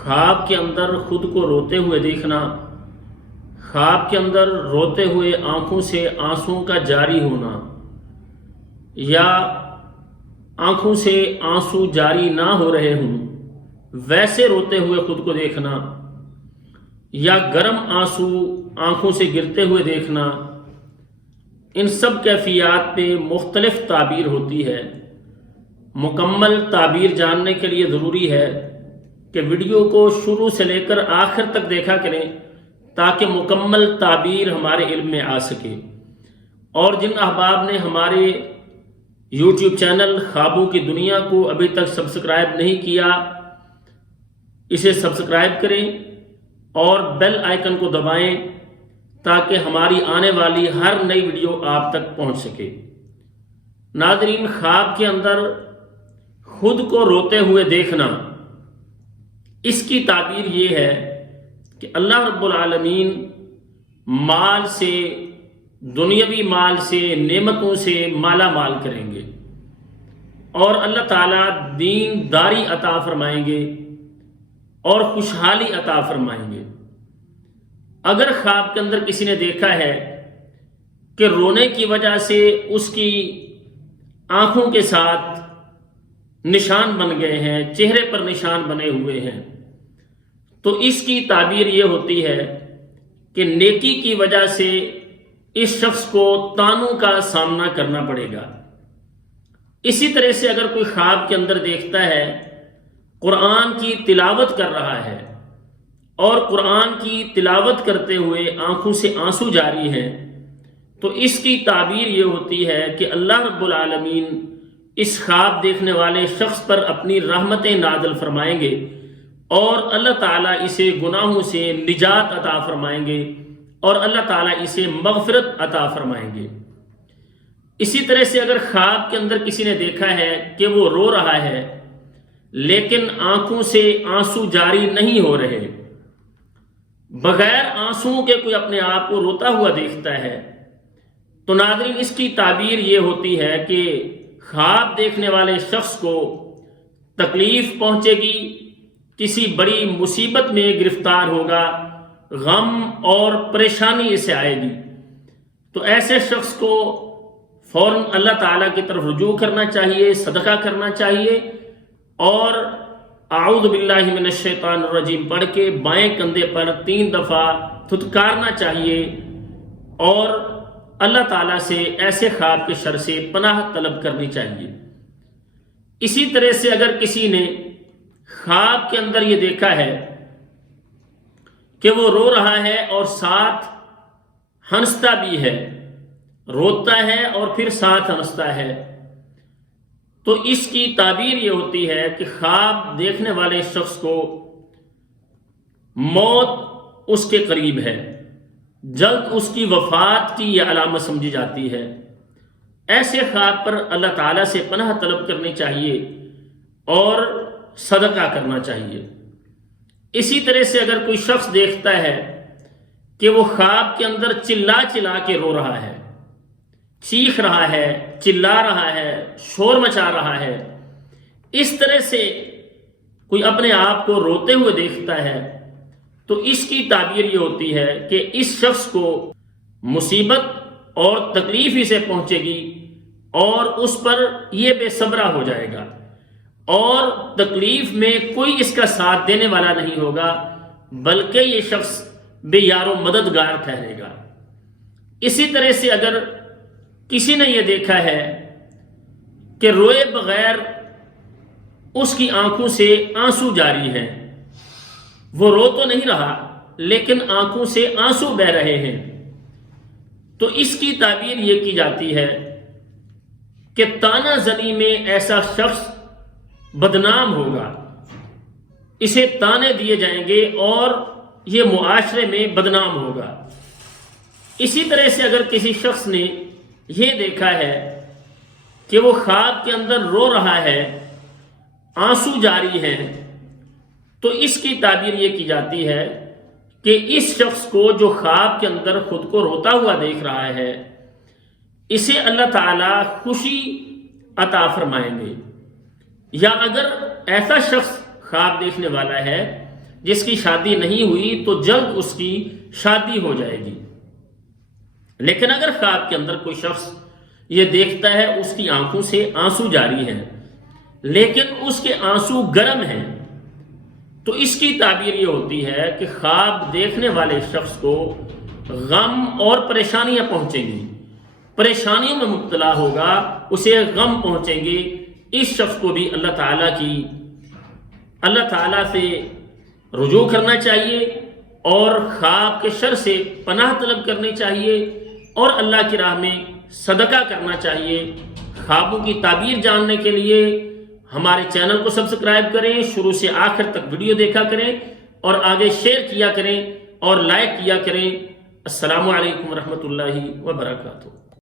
خواب کے اندر خود کو روتے ہوئے دیکھنا، خواب کے اندر روتے ہوئے آنکھوں سے آنسوں کا جاری ہونا، یا آنکھوں سے آنسو جاری نہ ہو رہے ہوں ویسے روتے ہوئے خود کو دیکھنا، یا گرم آنسو آنکھوں سے گرتے ہوئے دیکھنا، ان سب کیفیات میں مختلف تعبیر ہوتی ہے۔ مکمل تعبیر جاننے کے لیے ضروری ہے کہ ویڈیو کو شروع سے لے کر آخر تک دیکھا کریں تاکہ مکمل تعبیر ہمارے علم میں آ سکے۔ اور جن احباب نے ہمارے یوٹیوب چینل خوابوں کی دنیا کو ابھی تک سبسکرائب نہیں کیا، اسے سبسکرائب کریں اور بیل آئیکن کو دبائیں تاکہ ہماری آنے والی ہر نئی ویڈیو آپ تک پہنچ سکے۔ ناظرین، خواب کے اندر خود کو روتے ہوئے دیکھنا، اس کی تعبیر یہ ہے کہ اللہ رب العالمین مال سے، دنیاوی مال سے، نعمتوں سے مالا مال کریں گے، اور اللہ تعالیٰ دین داری عطا فرمائیں گے اور خوشحالی عطا فرمائیں گے۔ اگر خواب کے اندر کسی نے دیکھا ہے کہ رونے کی وجہ سے اس کی آنکھوں کے ساتھ نشان بن گئے ہیں، چہرے پر نشان بنے ہوئے ہیں، تو اس کی تعبیر یہ ہوتی ہے کہ نیکی کی وجہ سے اس شخص کو طعنوں کا سامنا کرنا پڑے گا۔ اسی طرح سے اگر کوئی خواب کے اندر دیکھتا ہے قرآن کی تلاوت کر رہا ہے اور قرآن کی تلاوت کرتے ہوئے آنکھوں سے آنسو جاری ہیں، تو اس کی تعبیر یہ ہوتی ہے کہ اللہ رب العالمین اس خواب دیکھنے والے شخص پر اپنی رحمتیں نازل فرمائیں گے اور اللہ تعالیٰ اسے گناہوں سے نجات عطا فرمائیں گے اور اللہ تعالیٰ اسے مغفرت عطا فرمائیں گے۔ اسی طرح سے اگر خواب کے اندر کسی نے دیکھا ہے کہ وہ رو رہا ہے لیکن آنکھوں سے آنسو جاری نہیں ہو رہے، بغیر آنسوؤں کے کوئی اپنے آپ کو روتا ہوا دیکھتا ہے، تو ناظرین اس کی تعبیر یہ ہوتی ہے کہ خواب دیکھنے والے شخص کو تکلیف پہنچے گی، کسی بڑی مصیبت میں گرفتار ہوگا، غم اور پریشانی اسے آئے گی، تو ایسے شخص کو فوراً اللہ تعالیٰ کی طرف رجوع کرنا چاہیے، صدقہ کرنا چاہیے، اور اعوذ باللہ من الشیطان الرجیم پڑھ کے بائیں کندھے پر 3 دفعہ تھتکارنا چاہیے اور اللہ تعالیٰ سے ایسے خواب کے شر سے پناہ طلب کرنی چاہیے۔ اسی طرح سے اگر کسی نے خواب کے اندر یہ دیکھا ہے کہ وہ رو رہا ہے اور ساتھ ہنستا بھی ہے، روتا ہے اور پھر ساتھ ہنستا ہے، تو اس کی تعبیر یہ ہوتی ہے کہ خواب دیکھنے والے شخص کو موت اس کے قریب ہے، جلد اس کی وفات کی یہ علامت سمجھی جاتی ہے۔ ایسے خواب پر اللہ تعالیٰ سے پناہ طلب کرنی چاہیے اور صدقہ کرنا چاہیے۔ اسی طرح سے اگر کوئی شخص دیکھتا ہے کہ وہ خواب کے اندر چلا چلا کے رو رہا ہے، چیخ رہا ہے، چلا رہا ہے، شور مچا رہا ہے، اس طرح سے کوئی اپنے آپ کو روتے ہوئے دیکھتا ہے، تو اس کی تعبیر یہ ہوتی ہے کہ اس شخص کو مصیبت اور تکلیف ہی سے پہنچے گی اور اس پر یہ بے صبرا ہو جائے گا اور تکلیف میں کوئی اس کا ساتھ دینے والا نہیں ہوگا، بلکہ یہ شخص بے یار و مددگار ٹھہرے گا۔ اسی طرح سے اگر کسی نے یہ دیکھا ہے کہ روئے بغیر اس کی آنکھوں سے آنسو جاری ہیں، وہ رو تو نہیں رہا لیکن آنکھوں سے آنسو بہ رہے ہیں، تو اس کی تعبیر یہ کی جاتی ہے کہ طعنہ زنی میں ایسا شخص بدنام ہوگا، اسے طعنے دیے جائیں گے اور یہ معاشرے میں بدنام ہوگا۔ اسی طرح سے اگر کسی شخص نے یہ دیکھا ہے کہ وہ خواب کے اندر رو رہا ہے، آنسو جاری ہیں، تو اس کی تعبیر یہ کی جاتی ہے کہ اس شخص کو جو خواب کے اندر خود کو روتا ہوا دیکھ رہا ہے، اسے اللہ تعالیٰ خوشی عطا فرمائیں گے۔ یا اگر ایسا شخص خواب دیکھنے والا ہے جس کی شادی نہیں ہوئی تو جلد اس کی شادی ہو جائے گی۔ لیکن اگر خواب کے اندر کوئی شخص یہ دیکھتا ہے اس کی آنکھوں سے آنسو جاری ہیں لیکن اس کے آنسو گرم ہیں، تو اس کی تعبیر یہ ہوتی ہے کہ خواب دیکھنے والے شخص کو غم اور پریشانیاں پہنچیں گی، پریشانیوں میں مبتلا ہوگا، اسے غم پہنچیں گے۔ اس شخص کو بھی اللہ تعالیٰ سے رجوع کرنا چاہیے اور خواب کے شر سے پناہ طلب کرنی چاہیے اور اللہ کی راہ میں صدقہ کرنا چاہیے۔ خوابوں کی تعبیر جاننے کے لیے ہمارے چینل کو سبسکرائب کریں، شروع سے آخر تک ویڈیو دیکھا کریں اور آگے شیئر کیا کریں اور لائک کیا کریں۔ السلام علیکم ورحمۃ اللہ وبرکاتہ۔